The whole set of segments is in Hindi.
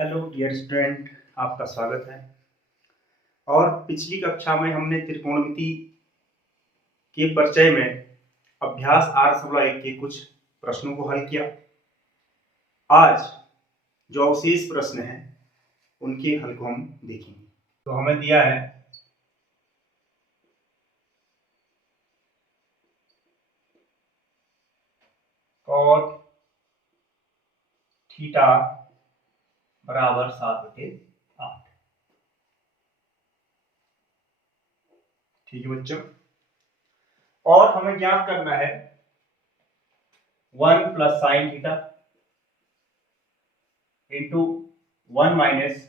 हेलो डियर स्टूडेंट, आपका स्वागत है। और पिछली कक्षा में हमने त्रिकोणमिति के परिचय में अभ्यास 8.1 के कुछ प्रश्नों को हल किया। आज जो अवशेष प्रश्न हैं उनके हल को हम देखेंगे। तो हमें दिया है cot थीटा बराबर 7/8। ठीक है बच्चों, और हमें ज्ञात करना है 1 plus sine theta into 1 minus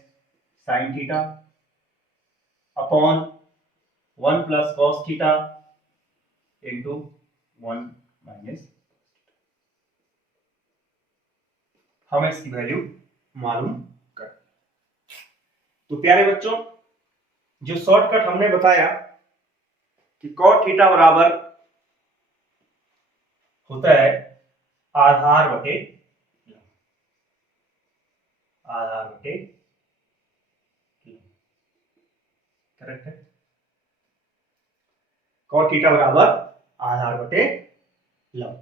sine theta upon 1 plus cos theta into 1 minus. हमें इसकी वैल्यू मालूम कर। तो प्यारे बच्चों, जो शॉर्टकट हमने बताया कि कॉट थीटा बराबर होता है आधार बटे करेक्ट है। कॉट थीटा बराबर आधार बटे लंब।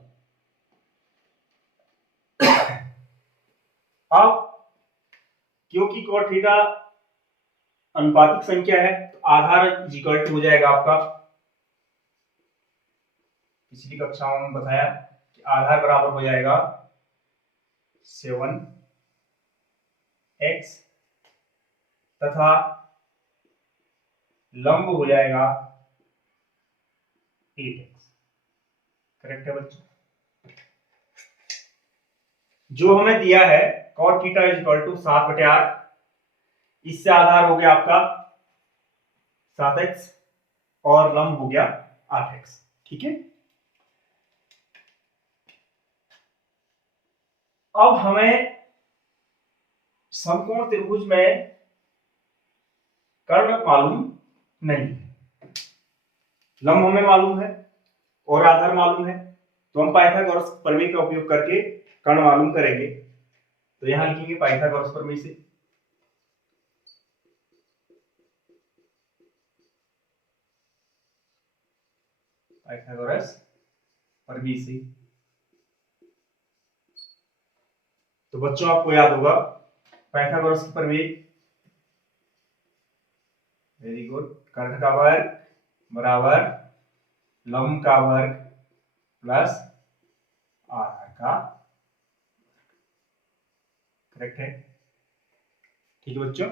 अब क्योंकि कॉट थीटा अनुपातिक संख्या है तो आधार इक्वल टू हो जाएगा आपका, पिछली कक्षा में बताया कि आधार बराबर हो जाएगा 7x तथा लंब हो जाएगा 8x। करेक्ट है बच्चों। जो हमें दिया है cot थीटा इक्वल टू 7/8, इससे आधार हो गया आपका 7x और लंब हो गया 8x। ठीक है, अब हमें समकोण त्रिभुज में कर्ण मालूम नहीं है, लंब हमें मालूम है और आधार मालूम है, तो हम पाइथागोरस प्रमेय का उपयोग करके कर्ण मालूम करेंगे। तो यहां लिखेंगे पाइथागोरस प्रमेय से। पाइथागोरस प्रमेय से तो बच्चों आपको याद होगा पाइथागोरस की प्रमेय, वेरी गुड, कर्ण का वर्ग बराबर लंब का वर्ग प्लस आधार का। करेक्ट है। ठीक है बच्चों,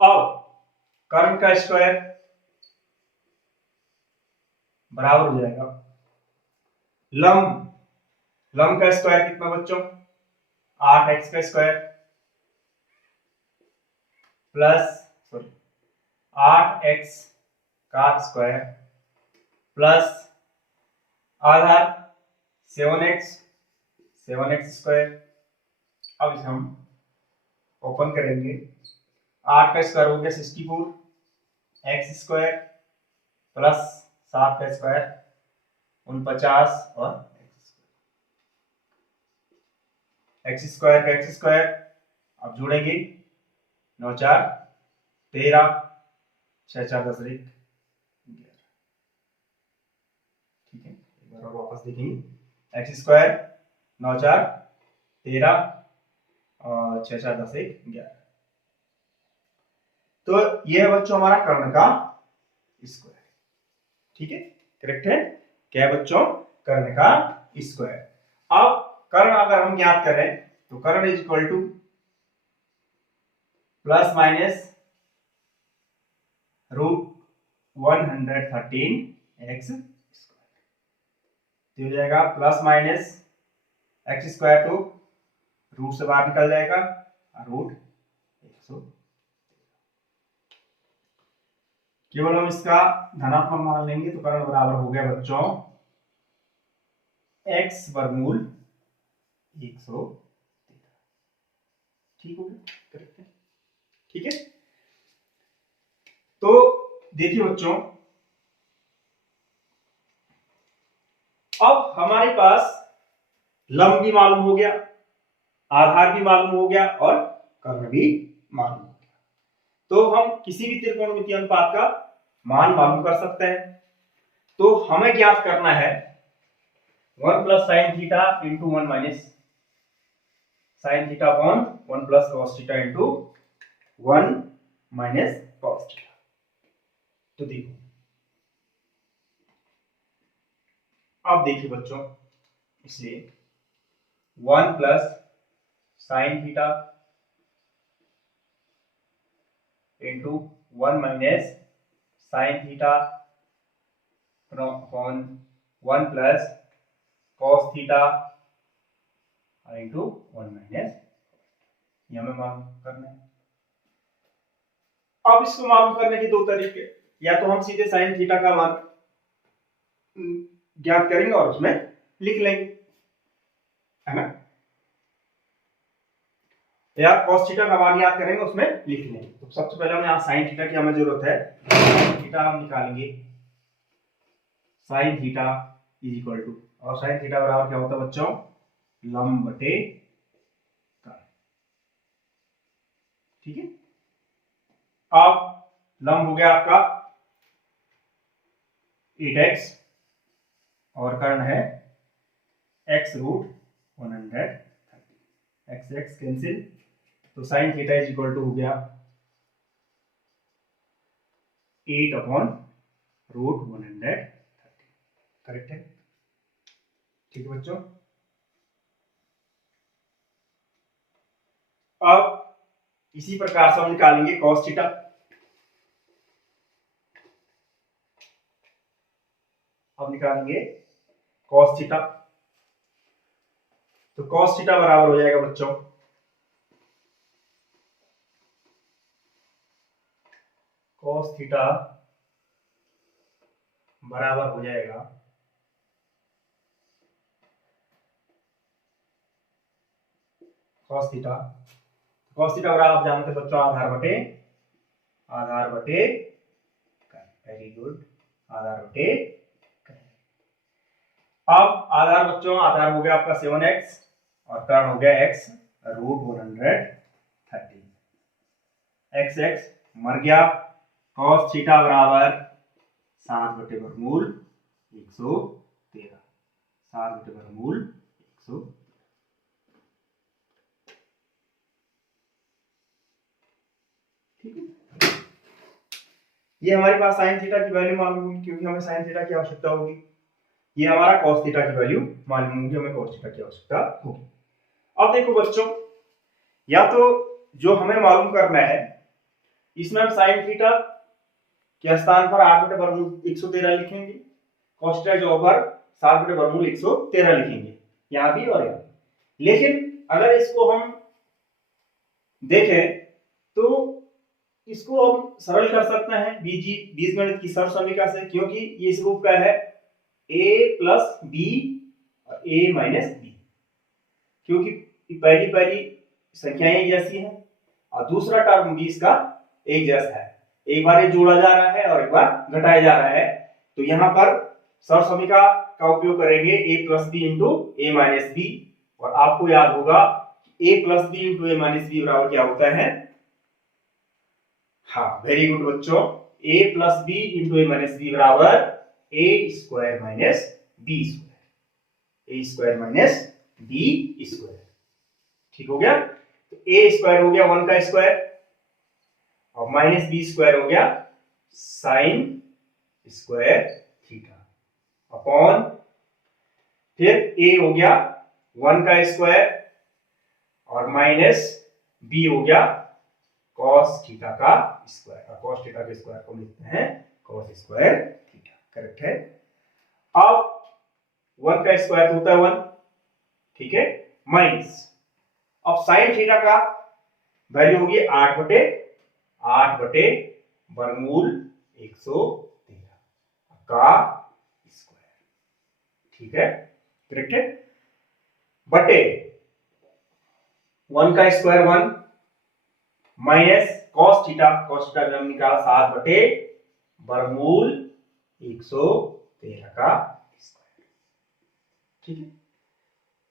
अब कर्ण का स्क्वायर बराबर हो जाएगा लंब का स्क्वायर कितना बच्चों, 8x का स्क्वायर प्लस 8x का स्क्वायर प्लस आधार 7x स्क्वायर। अब इसे हम ओपन करेंगे, 8 का स्क्वायर हो गया 64, x स्क्वायर प्लस 7 का स्क्वायर 49 और x स्क्वायर का x स्क्वायर। अब जोड़ेंगे 9 4 13, 6 4 10 1 11। ठीक है, एक बार और वापस देखेंगे, x स्क्वायर 9 4 13 और 6 4 10 1 11। तो यह बच्चों हमारा कर्ण का स्क्वायर। ठीक है, करेक्ट है। क्या है बच्चों, कर्ण का स्क्वायर। अब कर्ण अगर हम ज्ञात करें तो कर्ण is equal to plus minus √113x square हो जाएगा, प्लस माइनस x स्क्वायर तो रूट से बाहर निकल जाएगा √100। केवल हम इसका धनात्मक मान लेंगे तो कर्ण बराबर हो गया बच्चों x वर्गमूल 113। ठीक हो गया, करेक्ट है। ठीक है, तो देखिए बच्चों, अब हमारे पास लंब भी मालूम हो गया, आधार भी मालूम हो गया और कर्ण भी मालूम हो गया। तो हम किसी भी त्रिकोणमितीय अनुपात का मान मालूम कर सकते हैं। तो हमें ज्ञात करना है 1 plus sine theta into 1 minus sine theta upon 1 plus cos theta into 1 minus cos theta. तो देखो, अब देखिए बच्चों, इसलिए 1 plus sine theta into 1 minus sine theta upon 1 plus cos theta into 1 minus, ये हमें मालूम करना है। अब इसको मालूम करने के दो तरीके, या तो हम सीधे साइन थीटा का मान ज्ञात करेंगे और उसमें लिख लेंगे, है ना, या cos थीटा का मान याद करेंगे उसमें लिख लेंगे। तो सबसे पहले हमें यहाँ sin थीटा की हमें जरूरत है। sin थीटा हम निकालेंगे, sin theta is equal to, और sin थीटा बराबर क्या होता है बच्चों, लंब बटे कर्ण। ठीक है, अब लंब हो गया आपका 8x और कर्ण है x root 130, x x cancel, तो sine theta is equal to हो गया 8 अपॉन रूट 130। करेक्ट है, ठीक है बच्चों। अब इसी प्रकार से हम निकालेंगे cos थीटा। अब निकालेंगे cos थीटा, तो cos थीटा बराबर हो जाएगा बच्चों cos थीटा बराबर हो जाएगा cos थीटा बराबर आप जानते हैं बच्चों, आधार बटे वेरी गुड, आधार बटे। अब आधार बच्चों, आधार हो गया आपका 7x और कर्ण हो गया x रूट 130, x x मर गया, cos थीटा बराबर 7 बटे वर्गमूल 113, 7 बटे वर्गमूल 100। ठीक है, ये हमारे पास साइन थीटा की वैल्यू मालूम होगी क्योंकि हमें साइन थीटा की आवश्यकता होगी। ये हमारा cos थीटा की वैल्यू मालूम होगी, हमें cos थीटा की आवश्यकता होगी। अब देखो बच्चों, या तो जो हमें मालूम करना है इसमें हम साइन थीटा के स्थान पर 8 बटे वर्गमूल 113 लिखेंगे, cos थीटा जो पर 7 बटे वर्गमूल 113 लिखेंगे, यहां भी और यहां। लेकिन अगर इसको हम देखें तो इसको हम सरल कर सकते हैं बीजगणित की सरल समीकरण से, क्योंकि ये इस रूप का है a प्लस बी और a माइनस बी, क्योंकि पहली संख्याएं एक जैसी हैं और दूसरा टर्म भी इसका एक जैसा है, एक बार ये जोड़ा जा रहा है और एक बार घटाया जा रहा है। तो यहाँ पर सरल समीकरण का उपयोग करेंगे a plus B into A minus B, और आपको याद होगा a plus B into A minus B बराबर क्या होता है, हाँ वेरी गुड बच्चों, a plus B into A minus B बराबर a square minus B square, a square minus B square. ठीक हो गया, तो a स्क्वायर हो गया 1 का स्क्वायर और माइनस बी स्क्वायर हो गया साइन स्क्वायर थीटा अपॉन, फिर a हो गया 1 का स्क्वायर और माइनस b हो गया cos थीटा का स्क्वायर, और cos थीटा के स्क्वायर को लिखते हैं cos स्क्वायर थीटा। करेक्ट है। अब 1 का स्क्वायर होता है 1, ठीक है, माइनस, अब साइन थीटा का वैल्यू होगी 8 बटे वर्गमूल 113 का स्क्वायर। ठीक है, करेक्ट है, बटे 1 का स्क्वायर 1 माइनस cos थीटा का निकाला 7 बटे वर्गमूल 113 का स्क्वायर। ठीक है,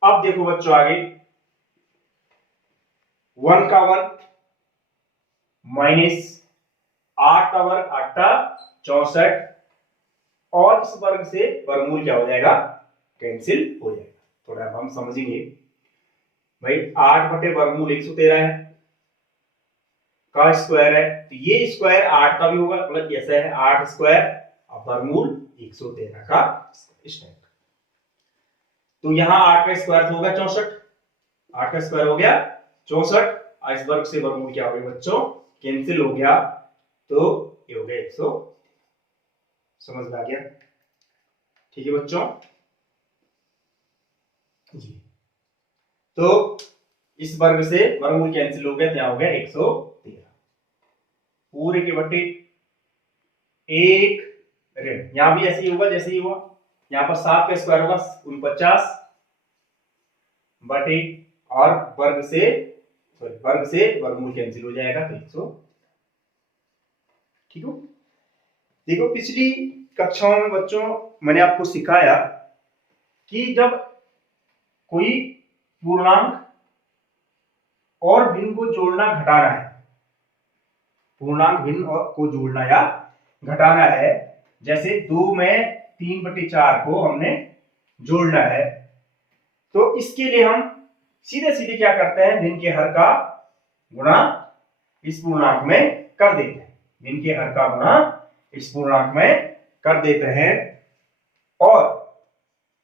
अब देखो बच्चों आगे 1 का 1 माइनस 8 का वर्ग 8 64, और इस वर्ग से वर्गमूल क्या हो जाएगा, कैंसिल हो जाएगा। थोड़ा हम समझेंगे भाई, 8 बटे वर्गमूल 113 है का स्क्वायर है, तो ये स्क्वायर 8 का भी होगा, मतलब ऐसा है 8 स्क्वायर और वर्गमूल 113 का इस टाइप का। तो यहाँ 8 का स्क्वायर होगा 64, 8 का स्क्वायर हो गया 64, इस वर्ग से वर्गमूल क्या हो गया बच्चों, कैंसिल हो गया, तो ये हो गया 100। समझ में आ गया? ठीक है बच्चों जी। तो इस वर्ग से वर्गमूल कैंसिल हो गया, तो यहाँ हो गया 113 पूरे के बटे 1 ऋण, यहां भी ऐसे ही होगा जैसे ही हुआ, यहां पर 7 का स्क्वायर होगा 49 बटे, और वर्ग से वर्गमूल कैंसिल हो जाएगा, तो 100। ठीक हो? देखो पिछली कक्षाओं में बच्चों मैंने आपको सिखाया कि जब कोई पूर्णांक और भिन्न को जोड़ना घटाना है, पूर्णांक भिन्न को जोड़ना या घटाना है, जैसे 2 में 3/4 को हमने जोड़ना है, तो इसके लिए हम सीधे सीधे क्या करते हैं, भिन्न के हर का गुणा इस पूर्णांक में कर देते हैं, भिन्न के हर का गुणा इस पूर्णांक में कर देते हैं, और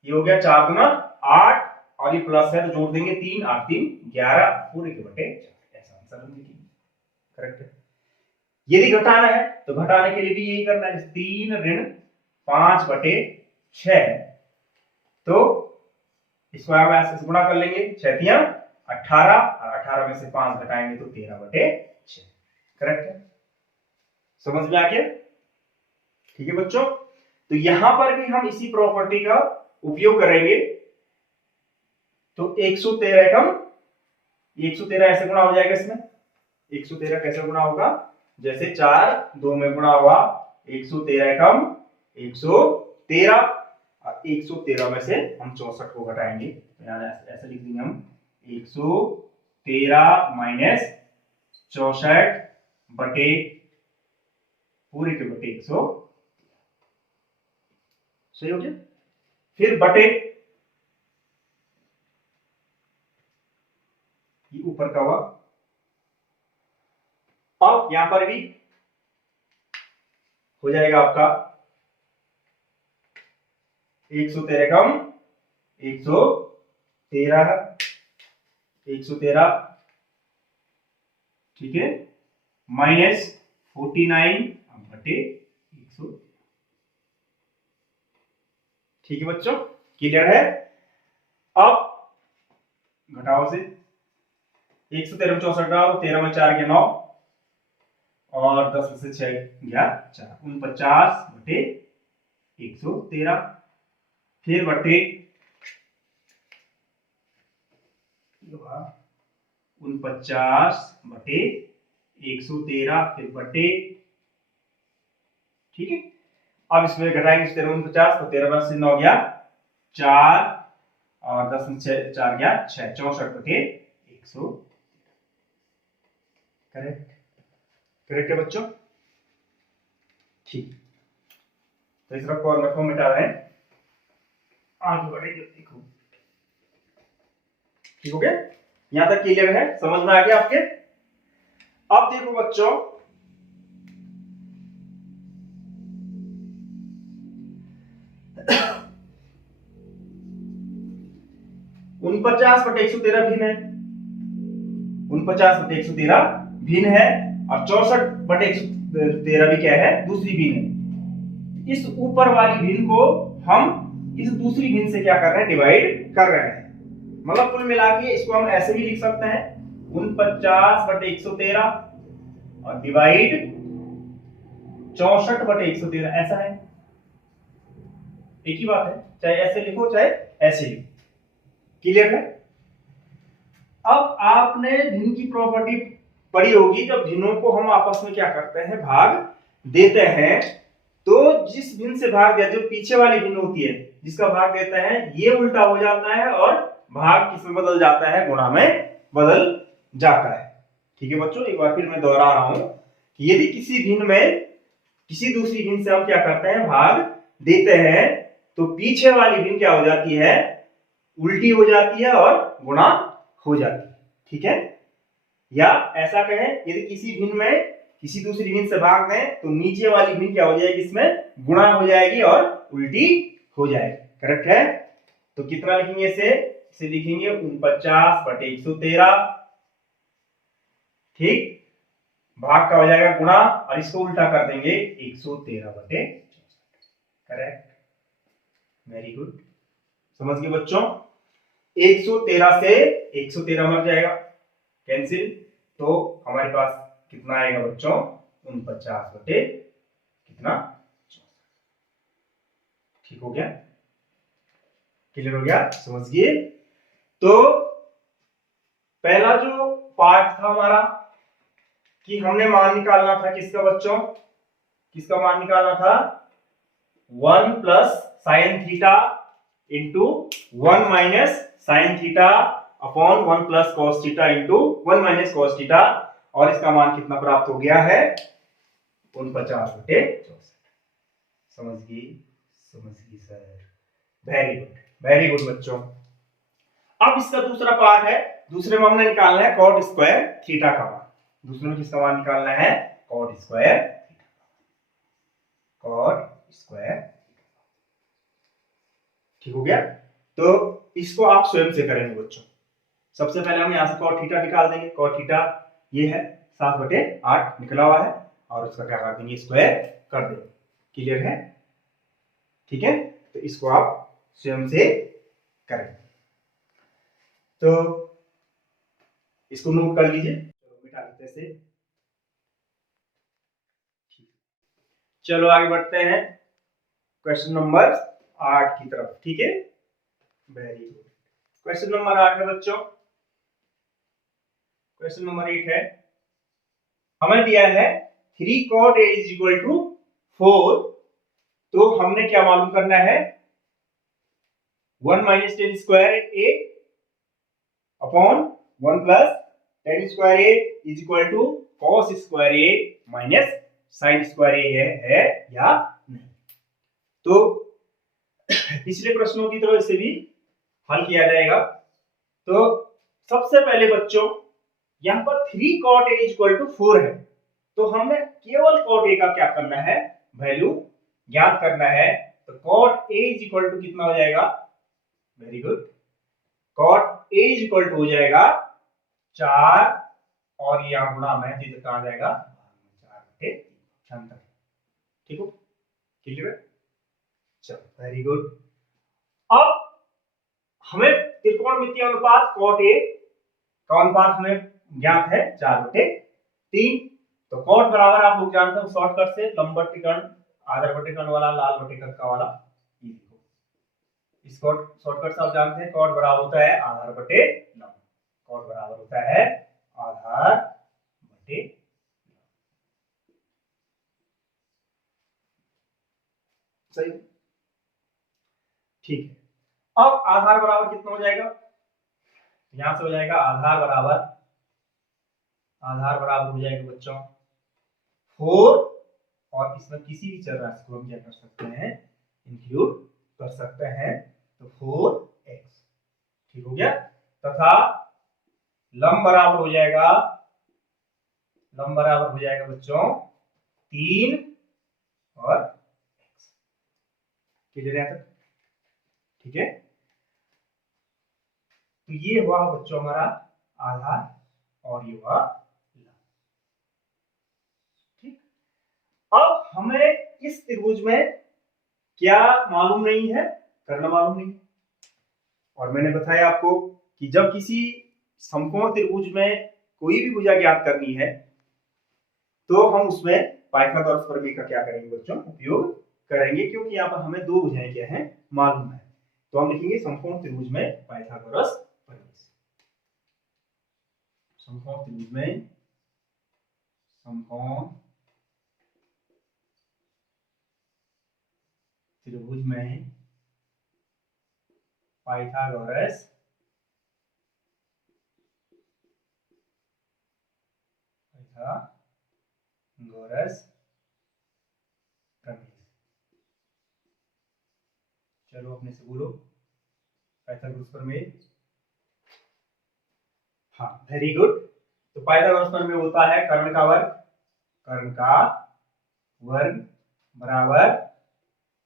ये हो गया 4 गुना 8, और ये प्लस है तो जोड़ देंगे 3, 8 3 11 पूरे के बटे 4, ऐसा आंसर हम लिखेंगे। करेक्ट है? यदि घटाना है तो घटाने के लिए भी यही करना है, 3 ऋण 5/6, तो इसको हम ऐसे गुणा कर लेंगे, 6 तिया 18, और 18 में से 5 घटाएंगे तो 13/6। करेक्ट है? समझ में आ गया? ठीक है बच्चों, तो यहां पर भी हम इसी प्रॉपर्टी का उपयोग करेंगे, तो 113 कम 113 ऐसे गुणा हो जाएगा, इसमें 113 कैसे गुणा होगा, जैसे 4 2 में गुणा हुआ, 113 कम 113, और 113 में से हम 64 को घटाएंगे, तो यहाँ ऐसे लिख देंगे हम 113 माइनस 64 बटे पूरे के बटे 100। सही हो गया? फिर बटे ये ऊपर का हुआ, अब यहां पर भी हो जाएगा आपका 113 कम 113, 113, ठीक है, माइनस 49 बटे 100। ठीक है बच्चों, क्लियर है? अब घटाओ से 113 में 64 घटाओ, 13 में 4 के 9, और 10 में से 6 गया 4, 49 बटे 113, फिर बटे 49 बटे 113, फिर बटे, ठीक है। अब इसमें घटाएंगे 49, तो 13 में से 9 गया 4, और 10 में 6 4 गया 6, 64 बटे 100। करेक्ट? करेक्ट है बच्चों? ठीक, तो इस तरफ कॉर्नर को मिटा रहे हैं, आगे बढ़ेंगे। देखो ठीक हो गया, यहां तक क्लियर है, समझ में आ गया आपके? अब देखो बच्चों, उनपचास बटे 113 भिन्न है, 49 बटे 113 भिन्न है, और 64 बटे 113 भी क्या है, दूसरी भिन्न है। इस ऊपर वाली भिन्न को हम इस दूसरी भिन्न से क्या कर रहे हैं, डिवाइड कर रहे हैं। मतलब कुल मिला के इसको हम ऐसे भी लिख सकते हैं, 49 बटे 113 और डिवाइड 64 बटे 113, ऐसा है, एक ही बात है, चाहे ऐसे लिखो चाहे ऐसे लिखो। क्लियर है? अब आपने भिन्न की प्रॉपर्टी पढ़ी होगी, जब भिन्नों को हम आपस में क्या करते हैं, भाग देते हैं, तो जिस भिन्न से भाग दिया, जो पीछे वाली भिन्न होती है जिसका भाग देते हैं, ये उल्टा हो जाता है और भाग किसमें बदल जाता है, गुणा में बदल जाता है। ठीक है बच्चों, एक बार फिर मैं दोहरा रहा हूं कि यदि किसी भिन्न में किसी दूसरी भिन्न से हम क्या करते हैं, भाग देते हैं, तो पीछे वाली भिन्न क्या हो जाती है, उल्टी हो जाती है और गुणा हो जाती है। ठीक है, या ऐसा कहें यदि किसी भिन्न में किसी दूसरी भिन्न से भाग दें तो नीचे वाली भिन्न क्या हो जाएगी, इसमें गुणा हो जाएगी और उल्टी हो जाएगी। करेक्ट है। तो कितना लिखेंगे इसे लिखेंगे 49/113। ठीक, भाग का हो जाएगा गुणा और इसको उल्टा कर देंगे 113/64। Correct, very good. समझ गए बच्चों, 113 से 113 मर जाएगा, कैंसिल, तो हमारे पास कितना आएगा बच्चों, 49 कितना, ठीक हो गया, क्लियर हो गया, समझिए। तो पहला जो पार्ट था हमारा कि हमने मान निकालना था किसका बच्चों, किसका मान निकालना था, 1 plus sine theta into 1 minus sine theta upon 1 plus cos theta into 1 minus cos theta, और इसका मान कितना प्राप्त हो गया है, 49/64। समझिए sir, very good, very good बच्चों। अब इसका दूसरा पार्ट है, दूसरे में हमने निकालना है कॉट स्क्वायर थीटा का मान। दूसरे में किसका मान निकालना है, कॉट स्क्वायर, कॉट स्क्वायर। ठीक हो गया, तो इसको आप स्वयं से करेंगे बच्चों। सबसे पहले हम यहां से कॉट थीटा निकाल देंगे। कॉट थीटा ये है 7/8 निकला हुआ है, और उसका क्या कर देंगे, स्क्वायर कर देंगे। क्लियर है, ठीक है, तो इसको आप स्वयं से करें। तो इसको नोट कर लीजिए, मिटा देते से। चलो आगे बढ़ते हैं क्वेश्चन नंबर 8 की तरफ। ठीक है, वेरी गुड। क्वेश्चन नंबर 8 है बच्चों। क्वेश्चन नंबर 8 है, हमें दिया है 3 cot a is equal to 4। तो हमने क्या मालूम करना है, 1 minus tan square A upon 1 plus tan square A is equal to cos square A minus sine square A है या नहीं। तो पिछले प्रश्नों की तरह इसे भी हल किया जाएगा। तो सबसे पहले बच्चों यहां पर 3 cot a is equal to 4 है, तो हमने केवल cot a का क्या करना है, वैल्यू ज्ञात करना है। तो cot a is equal to कितना हो जाएगा, very good, cot a is equal to हो जाएगा 4, और यहां गुणा में इधर कहां जाएगा 4/3। ठीक हो, क्लियर है, चलो वेरी गुड। अब हमें त्रिकोणमितीय अनुपात cot a का अनुपात हमें ज्ञात है 4/3। तो cot बराबर आप लोग जानते हो शॉर्टकट से लंब बटे कर्ण, आधार बटे कर्ण वाला, लाल बटे कर्ण का वाला, ये देखो इसको शॉर्टकट से आप जानते हैं, cot बराबर होता है आधार बटे लंब, cot बराबर होता है आधार बटे, सही, ठीक है। अब आधार बराबर कितना हो जाएगा, यहां से हो जाएगा आधार बराबर हो जाएगा बच्चों 4, और इसमें किसी भी चर राशि को हम क्या कर सकते हैं, इंक्लूड कर सकते हैं, तो 4x। ठीक हो गया, तथा लंब बराबर हो जाएगा बच्चों 3 और x। क्लियर है, ठीक है। तो ये हुआ बच्चों हमारा आधार, और ये हुआ लंब। ठीक, अब हमें इस त्रिभुज में क्या मालूम नहीं है, करना मालूम नहीं। और मैंने बताया आपको कि जब किसी समकोण त्रिभुज में कोई भी भुजा ज्ञात करनी है तो हम उसमें पाइथागोरस प्रमेय का क्या करेंगे बच्चों, उपयोग करेंगे, क्योंकि यहाँ पर हमें दो भुजाएं क्या है मालूम है। तो हम लिखेंगे समकोण त्रिभुज में पाइथागोरस प्रमेय। समकोण त्रिभुज में पाइथागोरस पाइथागोरस प्रमेय। चलो अपने से बोलो पाइथागोरस प्रमेय। हाँ, वेरी गुड। तो पाइथागोरस प्रमेय होता है कर्ण का वर्ग बराबर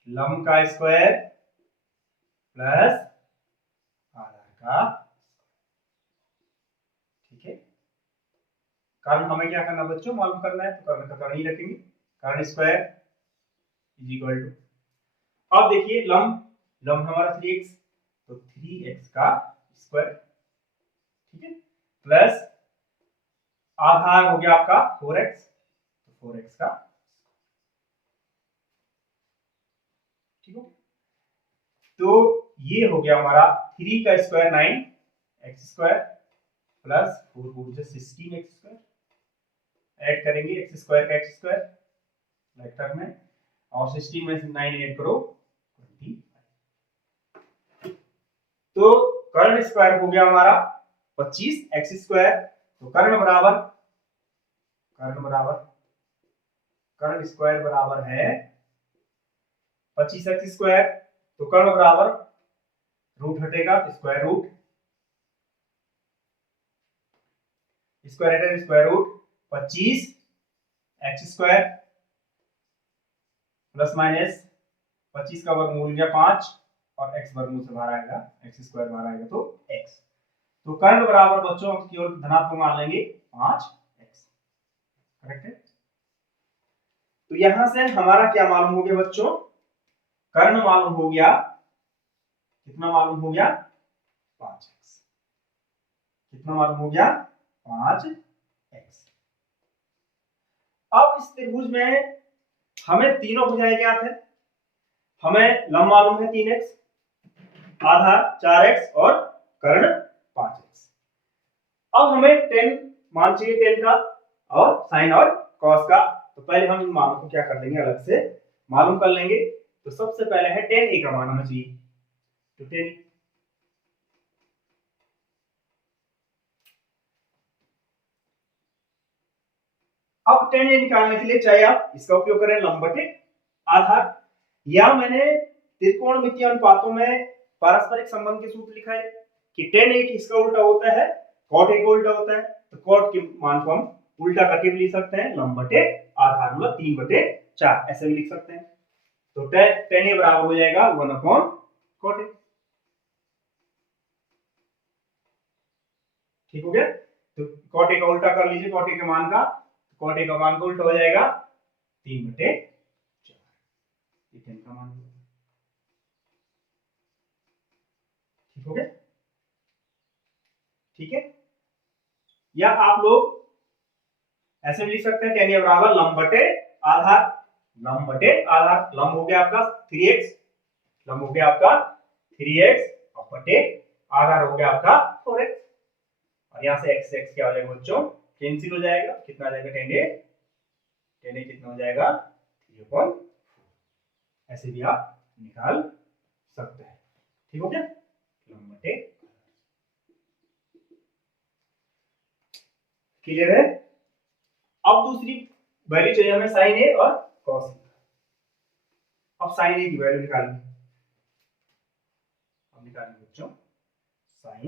लंब का स्क्वायर प्लस आधार का। ठीक है, कर्ण हमें क्या करना बच्चों, मालूम करना है, तो कर्ण का कर्ण ही रखेंगे। कर्ण स्क्वायर इज इक्वल टू, अब देखिए लंब हमारा 3x, तो 3x का स्क्वायर। ठीक है, प्लस आधार हो गया आपका 4x, तो 4x का। ठीक है, तो ये हो गया हमारा 3 का स्क्वायर 9x स्क्वायर प्लस 4 हो गया 16x स्क्वायर। ऐड करेंगे x स्क्वायर का x स्क्वायर वेक्टर में, और 16 में से 9 ऐड करो 20। तो कर्ण स्क्वायर हो गया हमारा 25x स्क्वायर, तो कर्ण स्क्वायर बराबर है 25x स्क्वायर, तो कर्ण बराबर रूट हटेगा तो square root, square root 25x square plus minus 25 का वर्गमूल गया 5 और x वर्गमूल से बाहर आएगा, x स्क्वायर बाहर आएगा तो x। तो कर्ण बराबर बच्चों की ओर धनात्मक मान लेंगे 5x। करेक्ट है। तो यहां से हमारा क्या मालूम हो गया बच्चों, कर्ण मालूम हो गया, कितना मालूम हो गया 5x। कितना मालूम हो गया 5x। अब इस त्रिभुज में हमें तीनों भुजाएं ज्ञात है। हमें लंब मालूम है 3x, आधार 4x और कर्ण 5x। अब हमें टेन मान चाहिए, टेन का और साइन और कॉस का। तो पहले हम इन मानों को क्या कर लेंगे, अलग से मालूम कर लेंगे। तो सबसे पहले है टेन ए का मान हमें चाहिए, तो टेन। अब टेन ए निकालने के लिए चाहे आप इसका उपयोग करें लंब बटे आधार, या मैंने त्रिकोणमितीय अनुपातों में पारस्परिक संबंध के सूत्र लिखा है कि टेन ए किसका उल्टा होता है, कॉट ए का उल्टा होता है। तो कॉट के मान को हम उल्टा करके भी लिख सकते हैं, लंब बटे आधार मतलब 3/4 ऐसे भी लिख सकते हैं। तो टेन ए बराबर हो जाएगा 1/cot ए। ठीक हो गया। तो कॉट ए का उल्टा कर लीजिए, कॉट ए के मान का, कॉट ए का मान का उल्टा हो जाएगा 3/4, टेन का मान। ठीक हो गया। ठीक है, या आप लोग ऐसे भी लिख सकते हैं टेन ए बराबर लंब बटे आधार। लंब बटे आधार, लंब हो गया आपका 3x, लंब हो गया आपका 3x और बटे आधार हो गया आपका 4x, और यहां से x क्या हो जाएगा बच्चों, कैंसिल हो जाएगा। कितना आ जाएगा टेन ए कितना हो जाएगा 3/4। ऐसे भी आप निकाल सकते हैं। ठीक हो गया, लंब बटे। क्लियर है। अब दूसरी वैल्यू चाहिए हमें साइन ए और कॉस ए। अब साइन ए की वैल्यू निकालेंगे, अब निकालेंगे बच्चों साइन ए।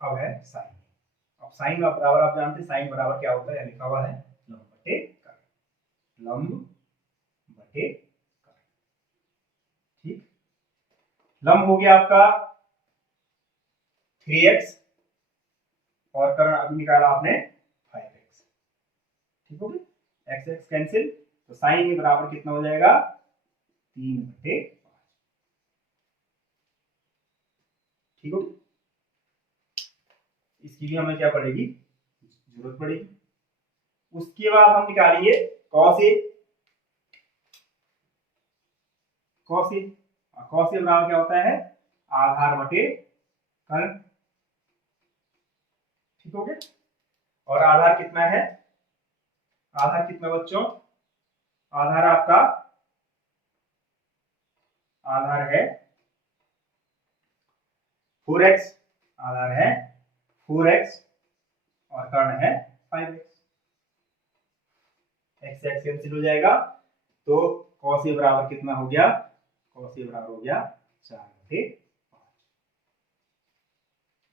अब है साइन ए। अब साइन बराबर आप जानते हैं, साइन बराबर क्या होता है, लिखा हुआ है लंब बटे कर्ण, लंब बटे कर्ण। ठीक, लंब हो गया आपका 3x और कर्ण अभी निकाला आपने 5x। ठीक हो गया, x x कैंसिल, तो साइन ए बराबर कितना हो जाएगा 3/5। ठीक हो, इसकी भी हमें क्या पड़ेगी, जरूरत पड़ेगी। उसके बाद हम निकालेंगे cos ए। cos ए बराबर क्या होता है, आधार बटे कर्ण। ठीक हो गया, और आधार कितना है, आधार कितना बच्चों, आधार आपका आधार है 4x, आधार है 4x और कर्ण है 5x। x से x कैंसिल हो जाएगा, तो cos a बराबर कितना हो गया, cos a बराबर हो गया 4/5।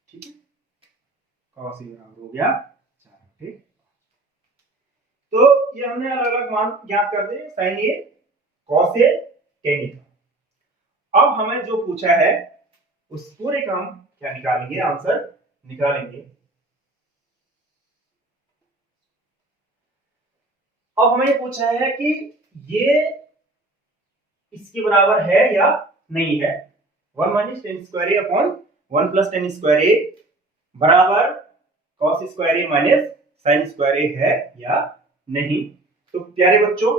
ठीक है, cos a बराबर हो गया 4/5। तो ये हमने अलग अलग मान ज्ञात कर दिए, sin a, cos a, tan a। अब हमें जो पूछा है उस पूरे का हम क्या निकालेंगे, आंसर निकालेंगे। अब हमें ये पूछा है कि ये इसके बराबर है या नहीं है। 1 minus tan square A upon 1 plus tan square ए बराबर cos square A minus sin square A है या नहीं। तो प्यारे बच्चों,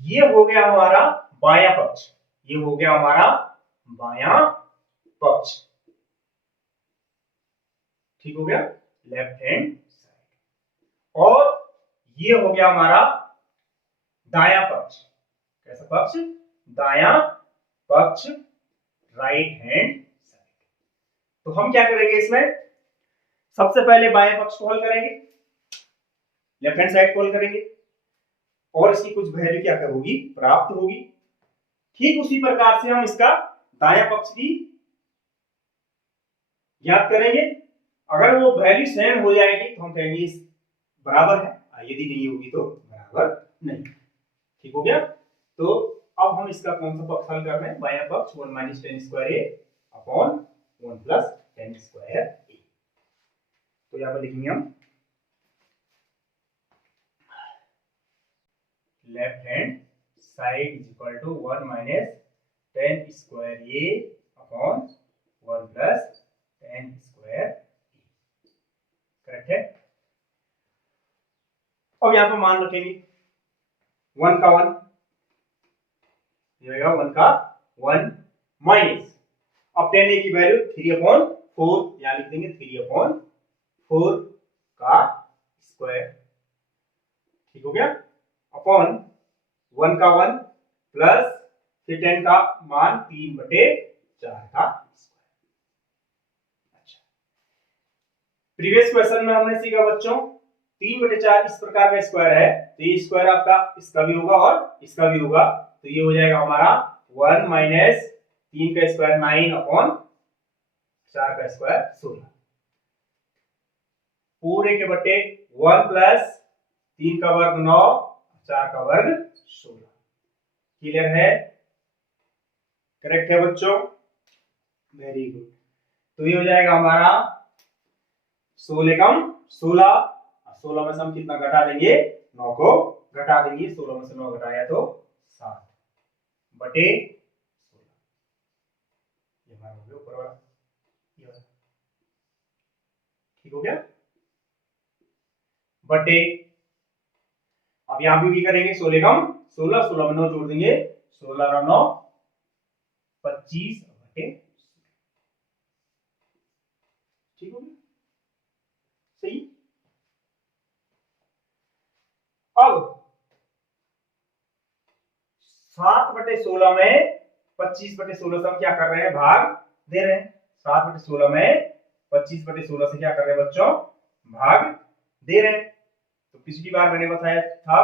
ये हो गया हमारा बायां पक्ष, ये हो गया हमारा बायां पक्ष। ठीक हो गया, लेफ्ट हैंड साइड। और ये हो गया हमारा दायां पक्ष। कैसा पक्ष, दायां पक्ष, राइट हैंड साइड। तो हम क्या करेंगे इसमें, सबसे पहले बाएं पक्ष को हल करेंगे, लेफ्ट हैंड साइड को हल करेंगे और इसकी कुछ वैल्यू क्या होगी, प्राप्त होगी। ठीक उसी प्रकार से हम इसका दायां पक्ष भी ज्ञात करेंगे। अगर वो वैल्यू सेम हो जाएगी तो हम कहेंगे इस बराबर है, यदि नहीं होगी तो बराबर नहीं। ठीक हो गया। तो अब हम इसका कौन सा पक्ष हल कर रहे हैं, बायां पक्ष 1 minus tan square A upon 1 plus tan square A. तो यहां पर लिखेंगे हम left hand side is equal to 1 minus tan square A upon 1 plus tan square A. Correct है। अब यहां पर मान रखेंगे 1 का 1, ये होगा 1 का 1 माइनस, अब टेन ए की वैल्यू 3/4, यहां लिख देंगे 3/4 का स्क्वायर। ठीक हो गया, अपॉन 1 का 1 प्लस फिर 10 का मान 3/4 का स्क्वायर। अच्छा, प्रीवियस क्वेश्चन में हमने सीखा बच्चों 3/4 इस प्रकार का स्क्वायर है, तो ये स्क्वायर आपका इसका भी होगा और इसका भी होगा, तो ये हो जाएगा हमारा 1 माइनस 3 का स्क्वायर 9 अपॉन 4 का स्क्वायर 16, पूरे के बटे 1 प्लस 3 का वर्ग 9, 4 का वर्ग 16। क्लियर है, करेक्ट है बच्चों, वेरी गुड। तो ये हो जाएगा हमारा 16 कम 16, 16 में से हम कितना घटा देंगे, 9 को घटा देंगे, 16 में से 9 घटाया तो 7 बटे 16। ये हमारा हो गया ऊपर वाला, ठीक हो गया, बटे। अब यहां भी करेंगे 16 कम 16, 16 में 9 जोड़ देंगे, 16 और 9 25 बटे, ठीक हो गया, सही। अब 7/16 में 25/16 से हम क्या कर रहे हैं, भाग दे रहे हैं। 7/16 में 25/16 से क्या कर रहे हैं बच्चों, भाग दे रहे हैं। तो पिछली बार मैंने बताया था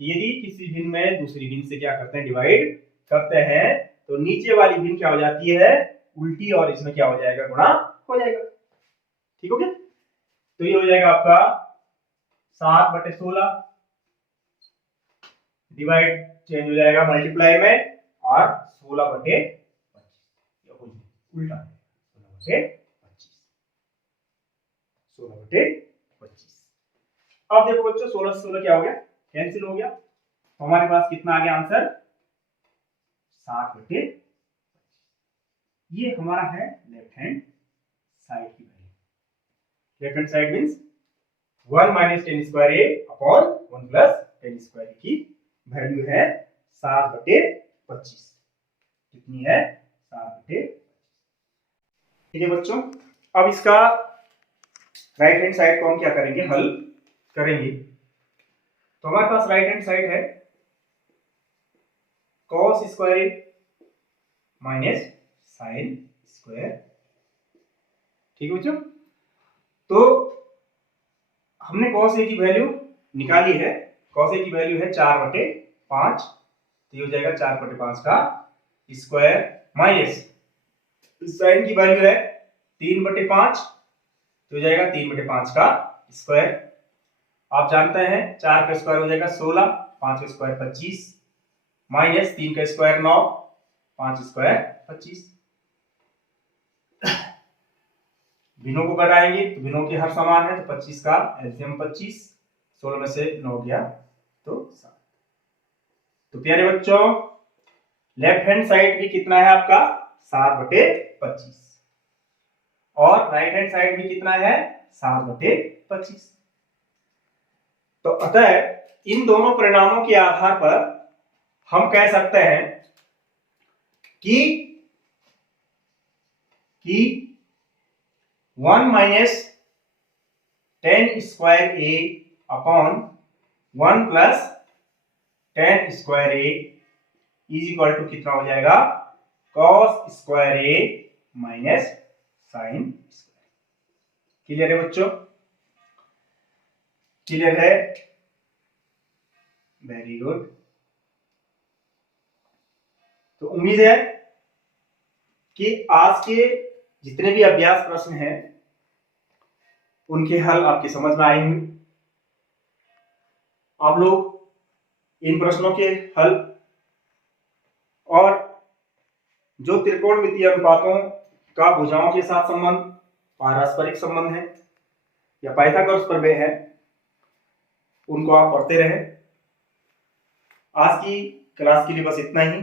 कि यदि किसी भिन्न में दूसरी भिन्न से क्या करते हैं, डिवाइड करते हैं, तो नीचे वाली भिन्न क्या हो जाती है, उल्टी, और इसमें क्या हो जाएगा, गुणा हो जाएगा। ठीक हो गया, तो ये हो जाएगा आपका 7/16 डिवाइड चेंज हो जाएगा मल्टीप्लाई में, और 16/25 उल्टा 16/25। अब देखो बच्चों 16 से 16 क्या हो गया, कैंसिल हो गया, तो हमारे पास कितना आ गया आंसर, 7/25। ये हमारा है लेफ्ट हैंड साइड की वैल्यू। Left hand side means 1 minus tan square A upon 1 plus tan square A की वैल्यू है 7/25। कितनी है, 7/25। ठीक है बच्चों, अब इसका राइट हैंड साइड को हम क्या करेंगे, हल करेंगे। तो हमारे पास राइट हैंड साइड है cos square A minus sin square. ठीक है बच्चों, तो हमने cos A की वैल्यू निकाली है। cos A की वैल्यू है 4/5, तो ये हो जाएगा 4/5 का स्क्वायर माइनस साइन की वैल्यू है 3/5, तो हो जाएगा 3/5 का स्क्वायर। आप जानते हैं 4 का स्क्वायर हो जाएगा 16, 5 का स्क्वायर 25, माइनस 3 का स्क्वायर 9, 5 स्क्वायर 25। भिन्नों को घटाएंगे तो भिन्नों के हर समान है, तो 25 का एलसीएम 25, 16 में से 9 गया तो 7। तो प्यारे बच्चों, लेफ्ट हैंड साइड भी कितना है आपका 7/25 और राइट हैंड साइड भी कितना है 7/25। तो अतः इन दोनों परिणामों के आधार पर हम कह सकते हैं कि 1 minus tan square A upon 1 प्लस tan square A is equal to कितना हो जाएगा cos square A minus sine square. Clear है बच्चों? क्लियर है? Very good. तो उम्मीद है कि आज के जितने भी अभ्यास प्रश्न हैं उनके हल आपकी समझ में आए होंगे। आप लोग इन प्रश्नों के हल और जो त्रिकोणमितीय अनुपातों का भुजाओं के साथ संबंध, पारस्परिक संबंध है या पाइथागोरस प्रमेय है, उनको आप पढ़ते रहें। आज की क्लास के लिए बस इतना ही।